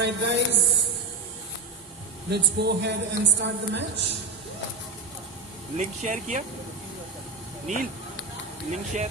Alright guys, let's go ahead and start the match. Link share किया Neel link share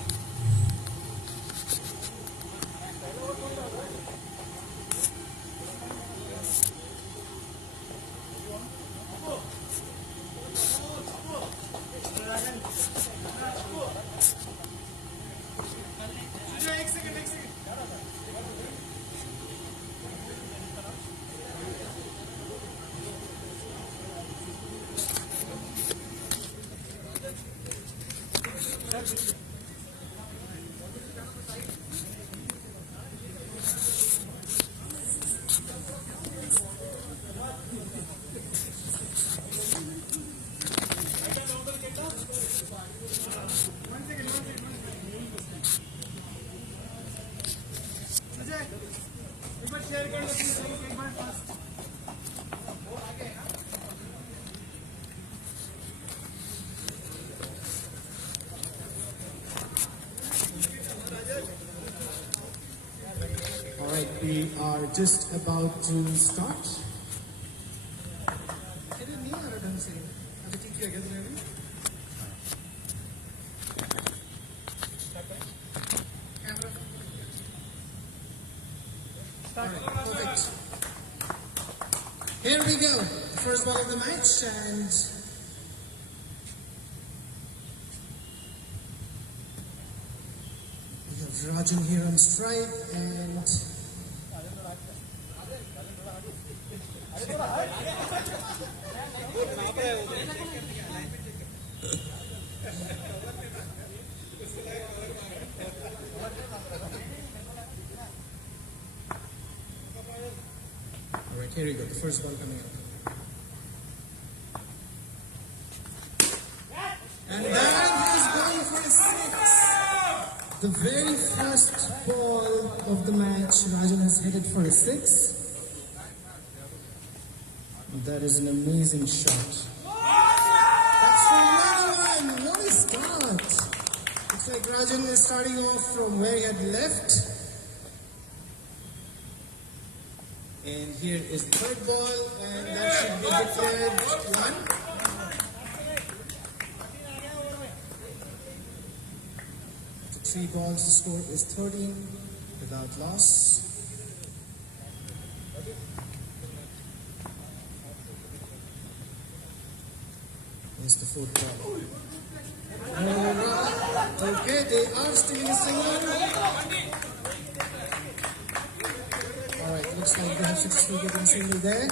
Alright, we are just about to start. Alright, perfect. Here we go. The first ball of the match, and we have Rajan here on strike, and alright, here we go. The first ball coming up. And that is going for a six. The very first ball of the match, Rajan has hit it for a six. That is an amazing shot. That's for another one. What a start. Looks like Rajan is starting off from where he had left. And here is the third ball, and that should be declared one. After 3 balls, the score is 13 without loss. Here's the fourth ball. Okay, they are still in a single. Alright, looks like they have successfully getting a single there.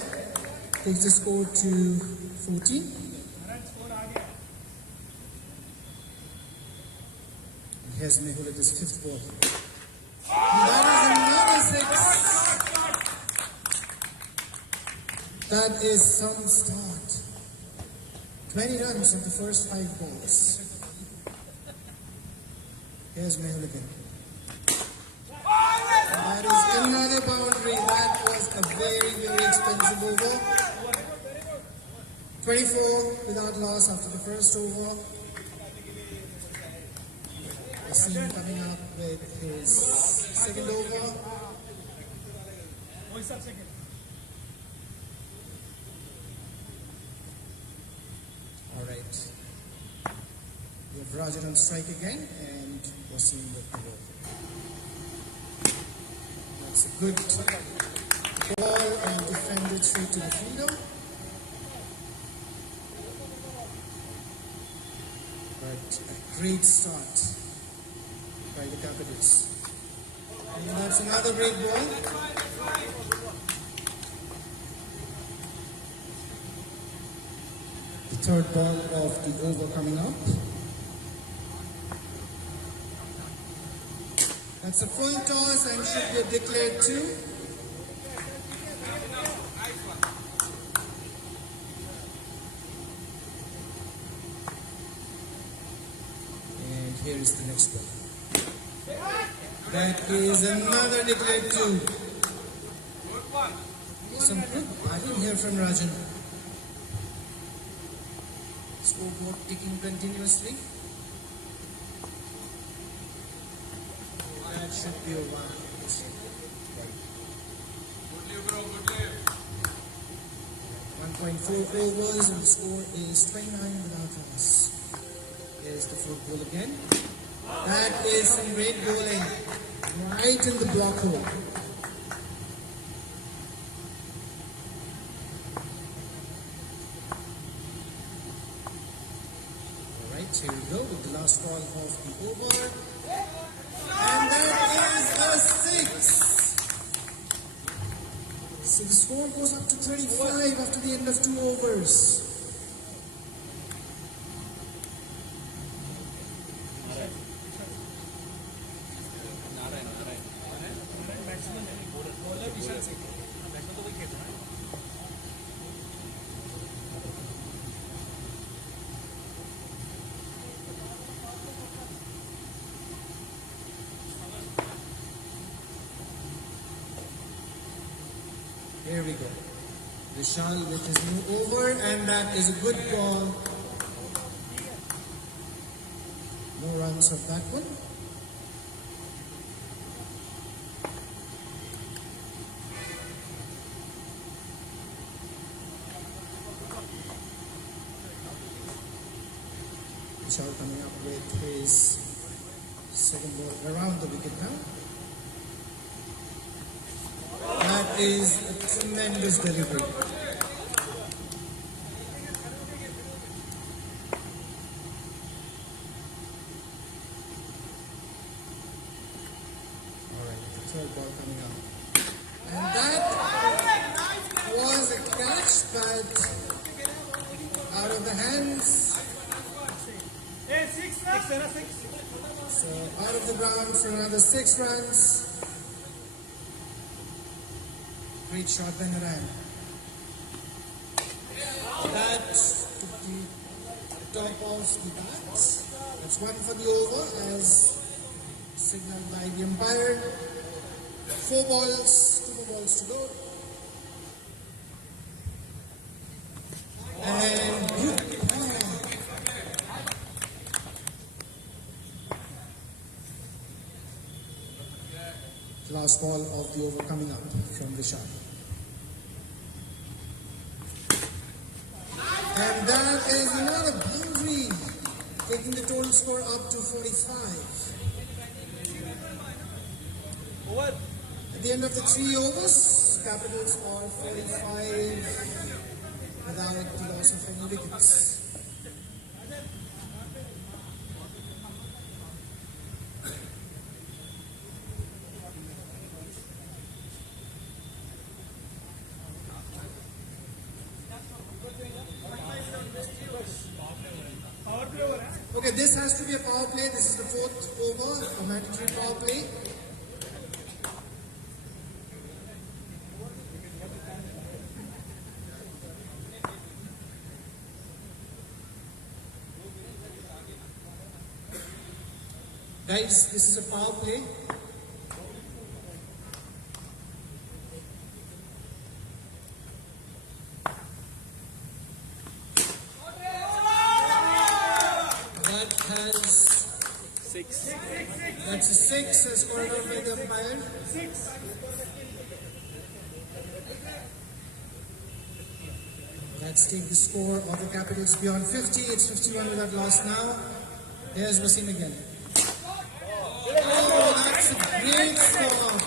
Takes the score to 14. And here's Mehul at his fifth ball. And that is another six. That is some start. 20 runs of the first 5 balls. Here's Mehul again. That is another boundary. That was a very, very expensive over. 24 without loss after the first over. I see him coming up with his second over. Alright. We have Rajan on strike again, and Wasim with the ball. That's a good ball and defended straight to the fielder. But a great start by the Capitals. And that's another great ball. The third ball of the over coming up. That's a full toss and should be declared 2. And here is the next one. That is another declared 2. Some good batting here from Rajan. Scoreboard ticking continuously. That should be a 1. 3.4 overs and the score is 29 without loss. Here's the fourth ball again. That is some great bowling. Right in the block hole. Alright, here we go with the last ball of the over. And that is a 6. So the score goes up to 35 after the end of 2 overs. Here we go. Vishal with his new over, and that is a good ball. No runs of that one. Vishal coming up with his second ball around the wicket now. That is a tremendous delivery. Alright, the third ball coming up. And that was a catch, but out of the hands. So out of the ground for another 6 runs. Great shot by Narayan. That took the top of the bat. That's 1 for the over as signaled by the umpire. 4 balls, 2 more balls to go. And good ball. Last ball of the over coming up from Vishal. And that is another boundary, taking the total score up to 45. Over. At the end of the 3 overs, Capitals are 45 without the loss of any wickets. Okay, this has to be a power play. This is the 4th over, a mandatory power play. Guys, this is a power play. That's a 6 as called out by the umpire. Let's take the score of the Capitals beyond 50. It's 51 without loss now. Here's Wasim again. Oh, that's a great stop.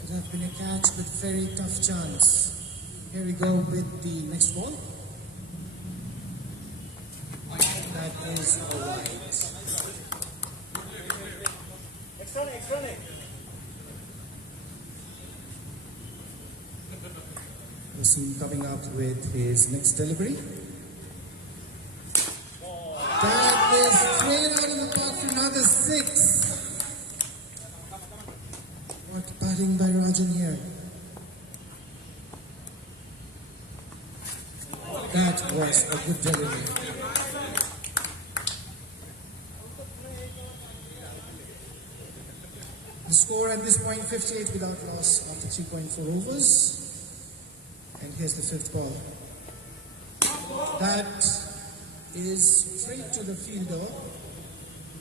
Could have been a catch, but very tough chance. Here we go with the next ball. That is alright. Extra. Wasim coming up with his next delivery. That is straight out of the park for another 6. What batting by Rajan here. That was a good delivery. The score at this point 58 without loss after 3.4 overs. And here's the 5th ball. That is straight to the fielder.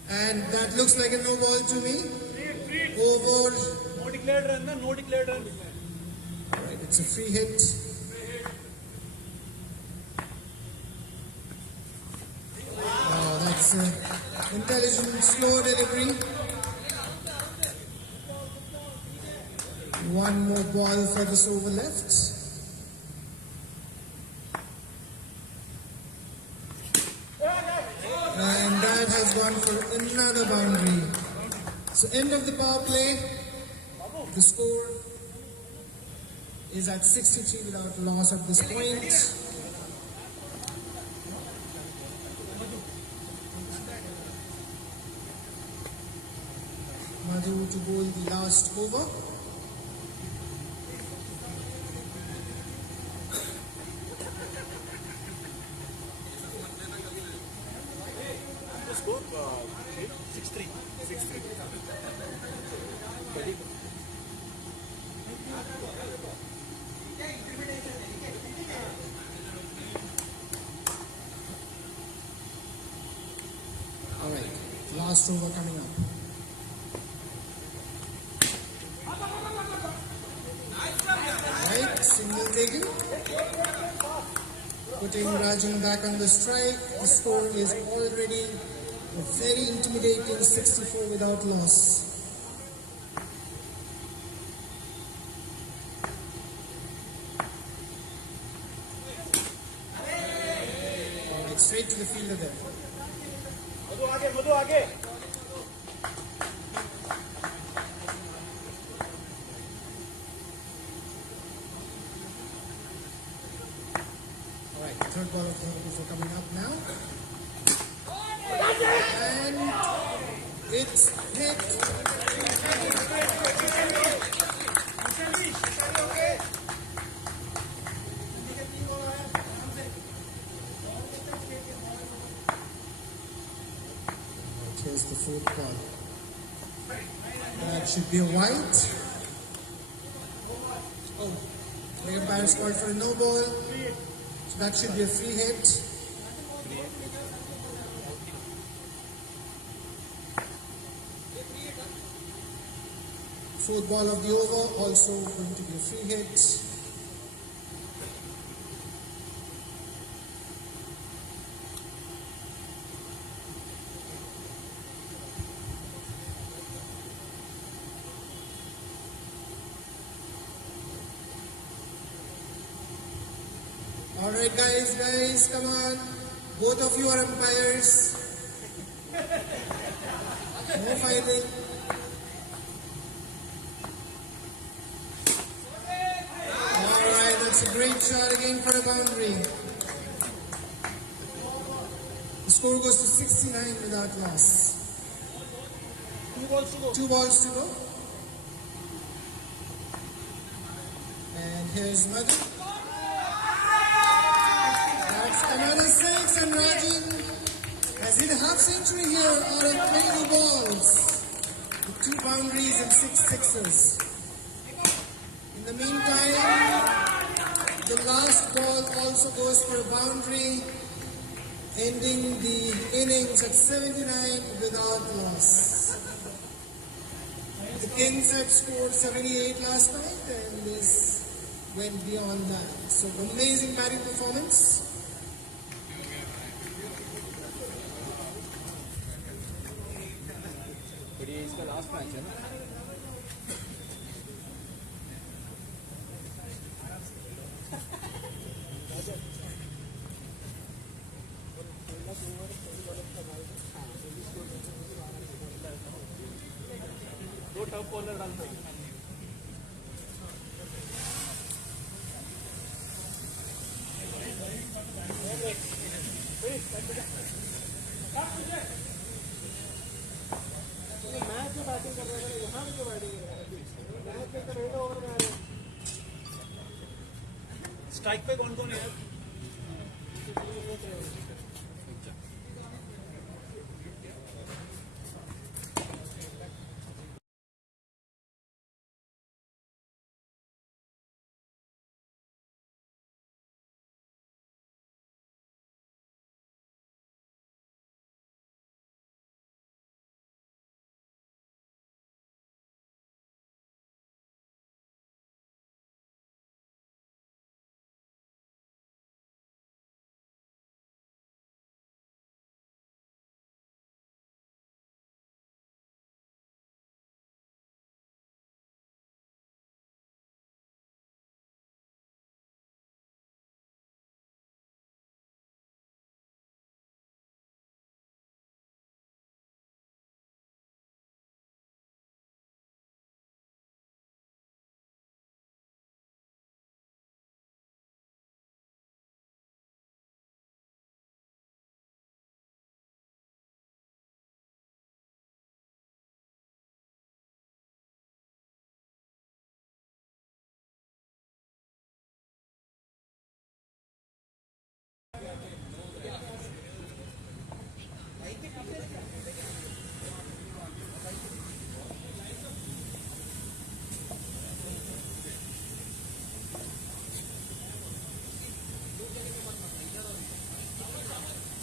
And that looks like a no ball to me. Over. No declared run, no declared run. It's a free hit. Oh, that's intelligent, slow delivery. One more ball for this over left. And that has gone for another boundary. So end of the power play. The score is at 63 without loss at this point. Madhu to bowl the last over. The score 6-3. 6-3. Alright, last over coming up. Right, single taken. Putting Rajan back on the strike. The score is already a very intimidating 64 without loss. Alright, straight to the fielder there. Madhu, आगे. Alright, third ball of the over coming up now. And it's hit. Here's the fourth ball. That should be a white. Oh, the umpire scored for a no ball. So that should be a free hit. Fourth ball of the over, also going to be a free hit. Alright guys, come on. Both of you are umpires. No fighting. Alright, that's a great shot again for a boundary. The score goes to 69 without loss. 2 balls to go. And here's Madhu. Another 6, and Rajan has hit a half century here out of 22 balls. With 2 boundaries and 6 sixes. In the meantime, the last ball also goes for a boundary, ending the innings at 79 without loss. The Kings had scored 78 last night, and this went beyond that. So amazing batting performance. ये इसका last match है ना. दो top bowler डालते हैं. Match में batting कर रहे हैं, यहाँ भी तो बैटिंग है. मैच में तो नहीं ओवर में आ रहे. स्ट्राइक पे कौन कौन है?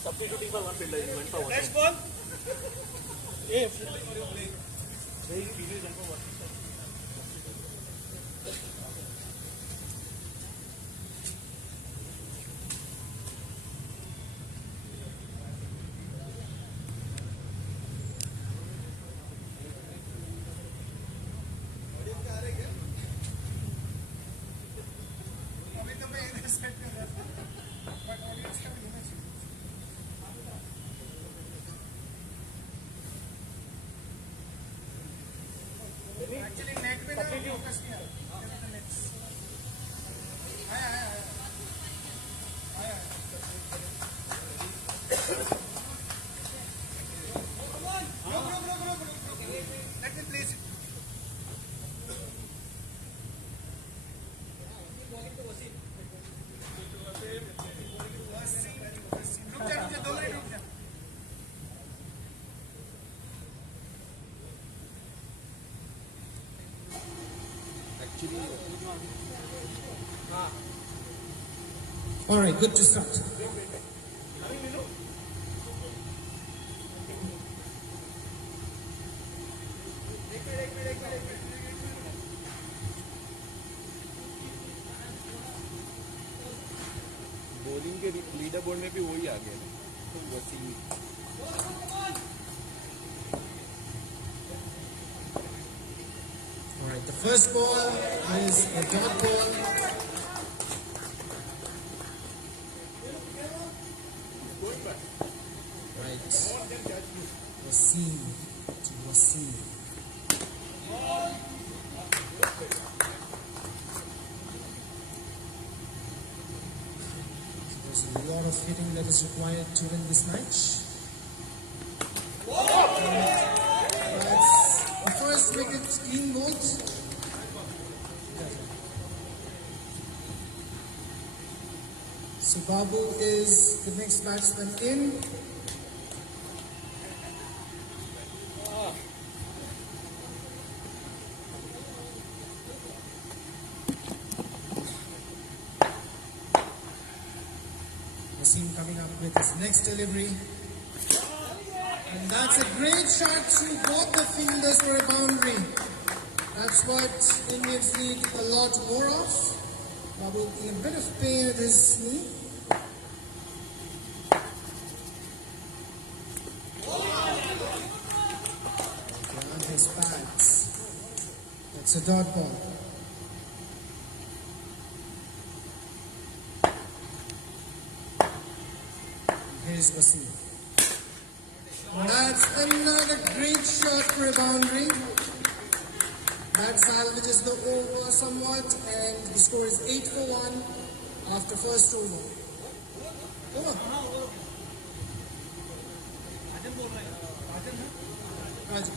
substituting for one fielder. He went for one. Next ball. If Actually, net पे ना focus किया. Let me please. रुक जा 2 मिनट रुक जा. All right, good to start. Bowling के लीडर बोर्ड में भी वही आ गया ना, तो Wasim. All right, the first ball is a dot ball. Right, Wasim to Wasim. There's a lot of hitting that is required to win this match. That's the first wicket, clean bowled. So Babu is the next batsman in. Wasim coming up with his next delivery. And that's a great shot through both the fielders for a boundary. That's what Indians need a lot more of. Babu in a bit of pain with his knee. Beyond his pads. That's a dot ball. Here's Wasim. That's another great shot for a boundary. That salvages the over somewhat, and the score is 8 for 1 after first over. Over. Rajan.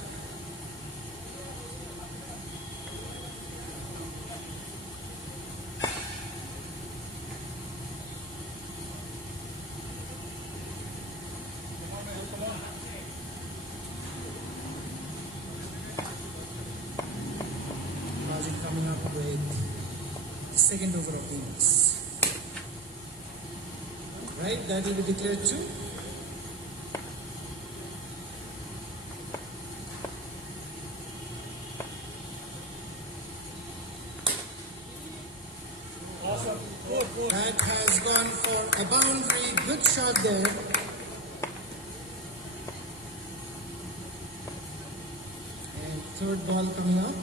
Rajan coming up with the second over of the innings. Right, that will be declared too. That has gone for a boundary. Good shot there. And third ball coming up.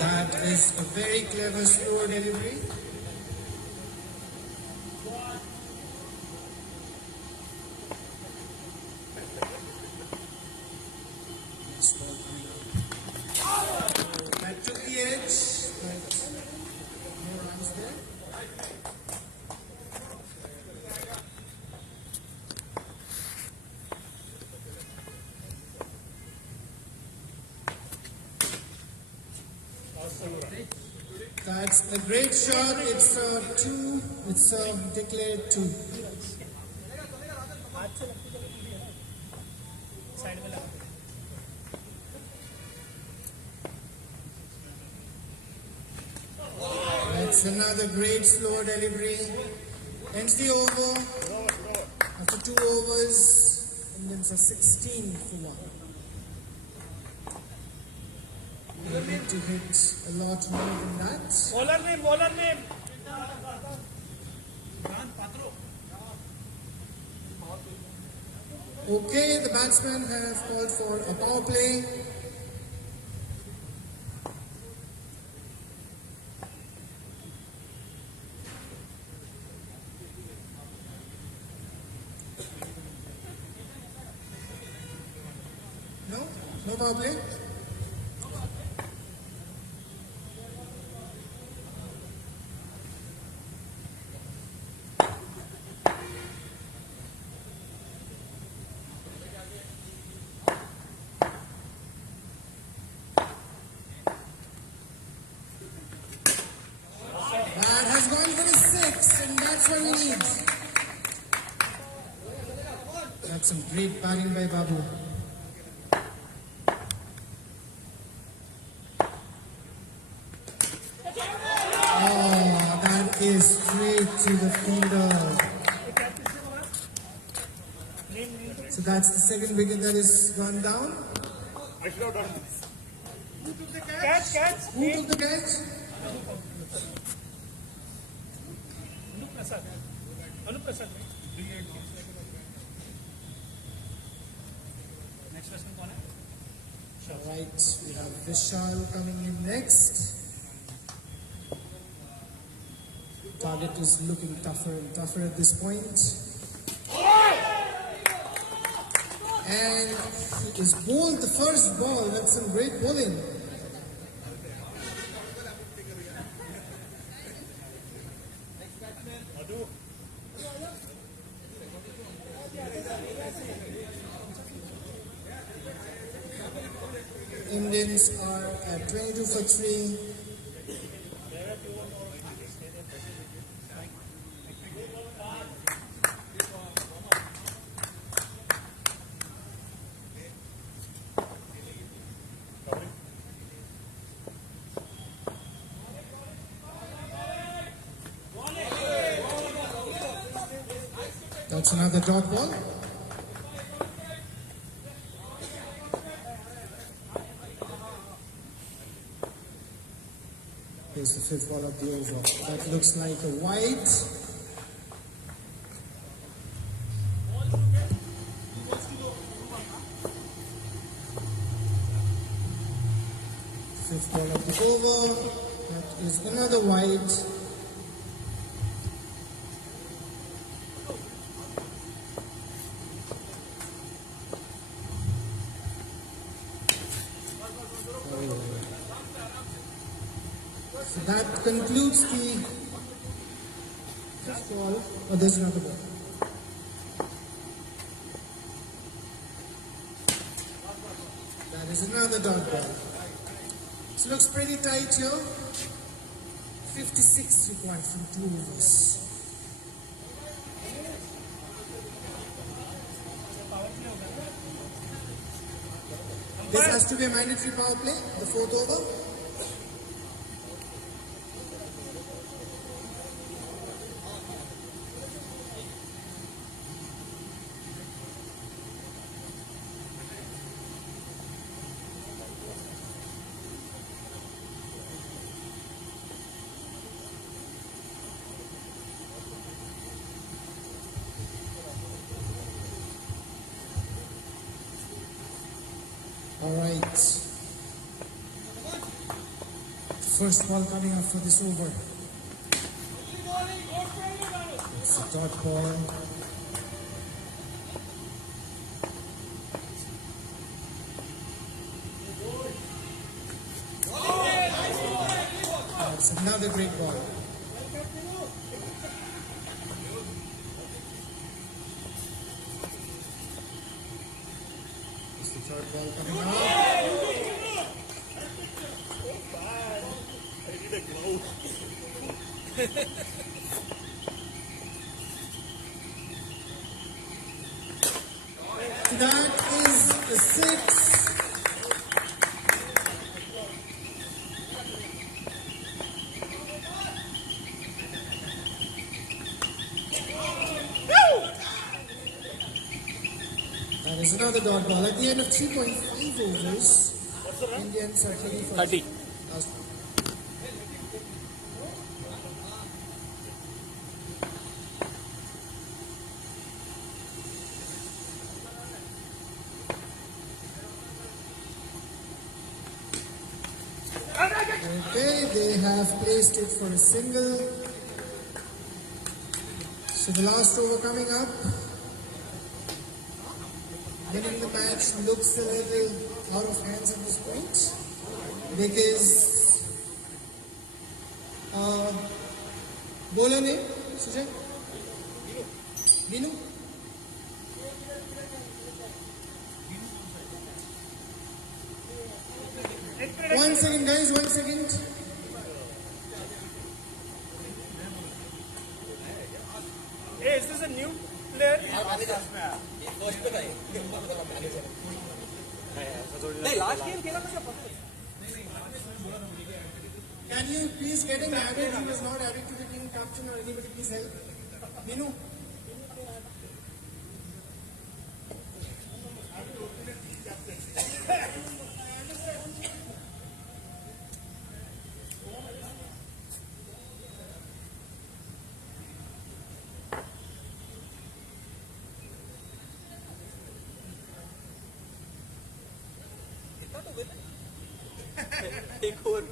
That is a very clever slow delivery. Next ball coming up. That took the edge, but no runs there. That's a great shot. It's declared 2. That's another great slow delivery. Ends the over. After 2 overs, Indians are 16 for 1. They need to hit a lot more than that. Bowler name. Okay, the batsmen have called for a power play. No power play. That has gone for a 6, and that's what we need. That's some great batting by Babu. Oh, that is straight to the fielder. So that's the second wicket that is gone down. Catch. Who took the catch? Anup Prasad. Alright, we have Vishal coming in next. Target is looking tougher and tougher at this point. And he is bowled the first ball. That's some great bowling. Indians are at 22 for 3. That's another dot ball. Here's the 5th ball of the over. That looks like a wide. Fifth ball of the over. That is another wide. So that concludes the first ball. Oh, there's another ball. That is another dot ball. So looks pretty tight here. 56 required from 2 overs. This has to be a mandatory power play, the 4th over. All right. First ball coming up for this over. It's a dot ball. That's another great ball. It's the third ball coming up. That is the 6. There's another dot ball. At the end of 3.5 overs, Indians are playing for 30. last ball. Okay, they have placed it for a single. So the last over coming up. Winning the match looks a little out of hands at this point because bowler name, Sujay? Binu? One second guys, 1 second. Hey, is this a new player? नहीं last game खेला था क्या पता Can you please get him added? He was not added to the team captain or anybody please help. Binu? एक और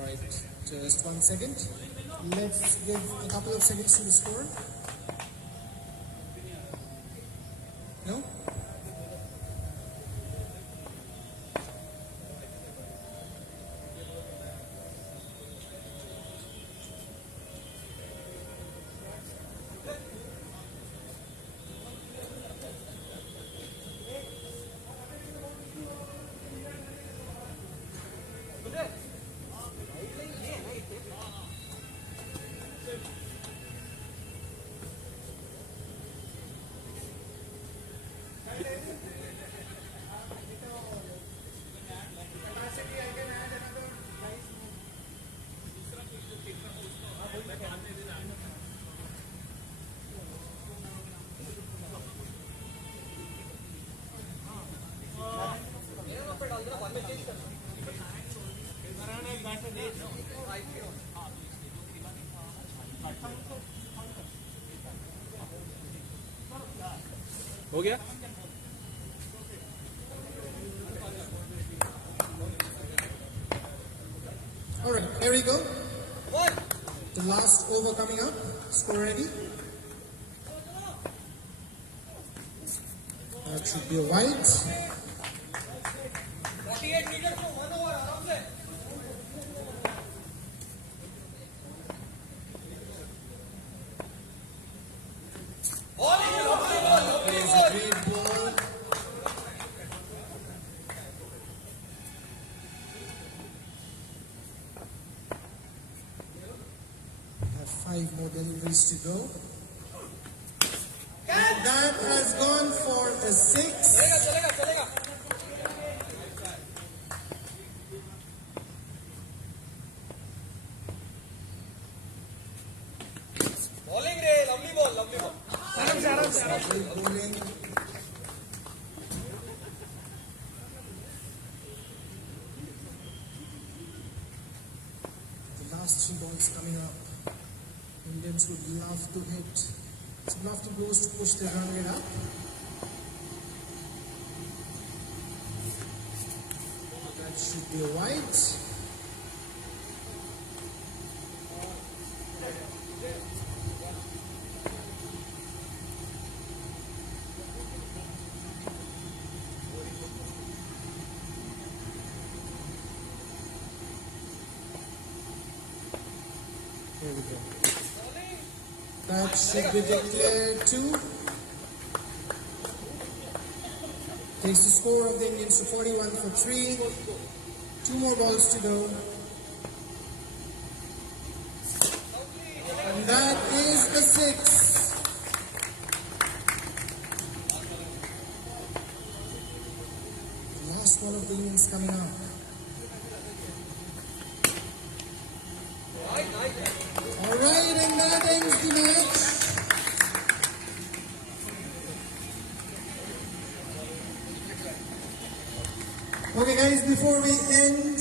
Alright, just 1 second. Let's give a couple of seconds to the score. No? हो गया Alright, here we go. The last over coming up. Score ready. That should be a white. 48 meters को 1 over आराम से Plays a great ball. Have 5 more deliveries to go. And that has gone for a 6. चलेगा चलेगा bowling रे लंबी ball आराम से Great bowling. The last 3 balls coming up. Indians would love to hit. Would love to close to push the run rate up. That should be a white. Here we go. That should be declared 2. Takes the score of the Indians to 41 for 3. 2 more balls to go. And that is the 6. Last ball of the innings coming up. Alright, and that ends the match. Okay guys, before we end,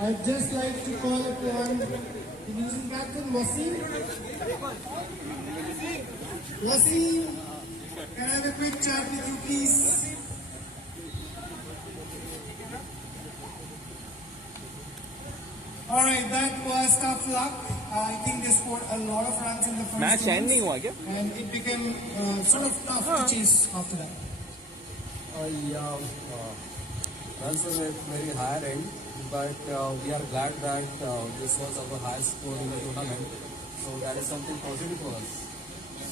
I'd just like to call upon the losing captain, Wasim. Wasim, can I have a quick chat with you, please? Alright, that was tough luck. I think they scored a lot of runs in the first match and नहीं innings, हुआ क्या? and it became sort of tough to chase after that. Runs were at very higher end, but we are glad that this was our highest score in the tournament. So that is something positive for us.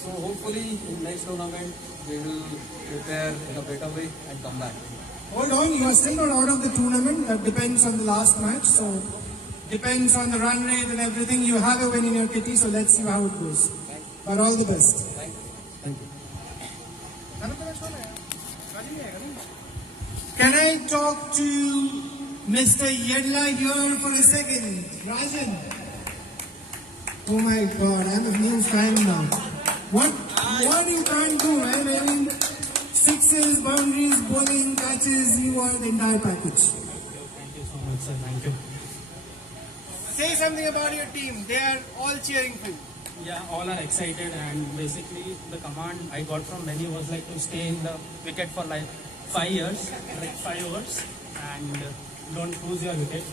So hopefully in next tournament we will prepare in a better way and come back. Hold on, you are still not out of the tournament. That depends on the last match. So depends on the run rate and everything. You have a win in your kitty, so let's see how it goes. But all the best. Thank you. Thank you. Can I talk to Mr. Yedla here for a second? Rajan. Oh my God, I'm a new fan now. What are you trying to do, man? I mean, sixes, boundaries, bowling, catches, you are the entire package. Thank you so much, sir. Thank you. Say something about your team. They are all cheering for you. Yeah, all are excited, and basically the command I got from Benny was like to stay in the wicket for like 5 years, like 5 overs, and don't lose your wicket,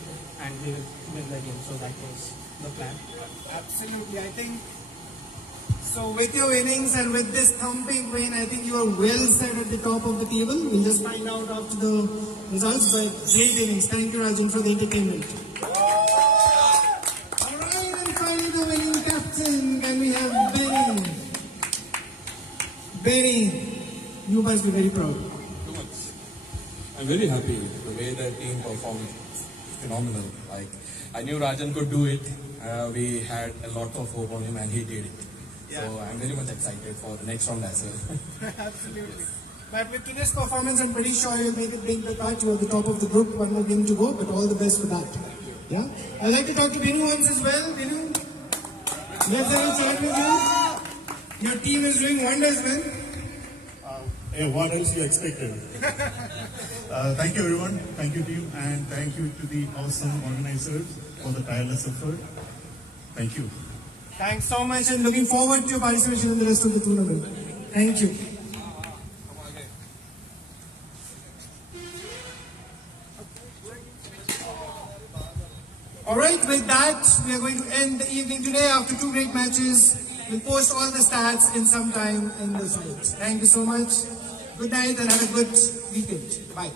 and we will win the game. So that was the plan. Absolutely. I think so. With your innings and with this thumping win, I think you are well set at the top of the table. We'll just find out after the results. But great innings. Thank you, Rajan, for the entertainment. All right, and finally the winning captain. Can we have Benny? Benny, you must be very proud. Too much. I'm very happy with the way the team performed. Phenomenal. Like I knew Rajan could do it. We had a lot of hope on him, and he did it. So I'm very much excited for the next round as well. Absolutely. But with today's performance, I'm pretty sure you'll make it big the cut. You're at the top of the group. One more game to go, but all the best for that. Yeah. I'd like to talk to Binu once as well. Binu, let's have a chat with you. Your team is doing wonders, man. Hey, what else you expected? Thank you everyone, thank you team, and thank you to the awesome organizers for the tireless effort. Thank you. Thanks so much, and looking forward to your participation in the rest of the tournament. Thank you. Alright, with that, we are going to end the evening today after 2 great matches. We'll post all the stats in some time in the site. Thank you so much. Good night and have a good weekend. Bye.